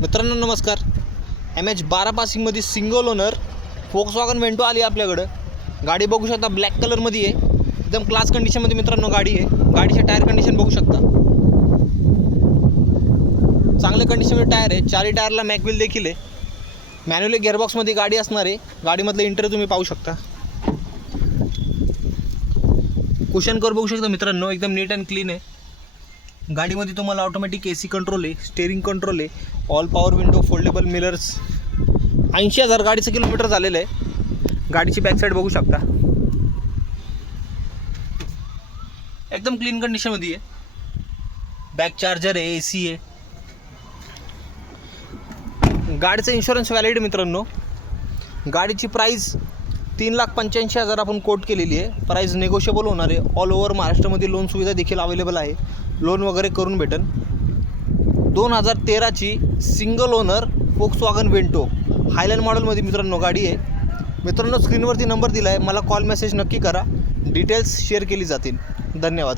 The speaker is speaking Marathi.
मित्रांनो नमस्कार. MH12 पासिंगमध्ये सिंगल ओनर फोक्सवॅगन वेंटो आली आपल्याकडं. गाडी बघू शकता, ब्लॅक कलरमध्ये आहे, एकदम क्लास कंडिशनमध्ये मित्रांनो गाडी आहे. गाडीचे टायर कंडिशन बघू शकता, चांगल्या कंडिशनमध्ये टायर आहे. चारी टायरला मॅकविल देखील आहे. मॅन्युअली गिअरबॉक्समध्ये गाडी असणार आहे. गाडीमधलं इंटेरियर तुम्ही पाहू शकता. कुशन कवर बघू शकता मित्रांनो, एकदम नीट अँड क्लीन आहे. गाडीमध्ये तुम्हाला ऑटोमॅटिक AC कंट्रोल आहे, स्टेअरिंग कंट्रोल आहे, all power window, foldable mirrors. 80,000 गाडीचं किलोमीटर झालेलं आहे. गाडीची बॅक साईड बघू शकता, एकदम क्लीन कंडिशनमध्ये आहे. बॅक चार्जर आहे, AC आहे. गाडीचं इन्शुरन्स व्हॅलिड मित्रांनो. गाडीची प्राईस 3,85,000 आपण कोट केलेली आहे. प्राईस नेगोशिएबल होणार आहे. ऑल ओव्हर महाराष्ट्रामध्ये लोन सुविधा देखील अवेलेबल आहे. लोन वगैरे करून भेटेल. 2013ची single owner Volkswagen Vento highland मॉडेलमध्ये मित्रांनो गाडी आहे. मित्रांनो स्क्रीनवरती नंबर दिला आहे, मला कॉल मेसेज नक्की करा, डिटेल्स शेअर केली जातील. धन्यवाद.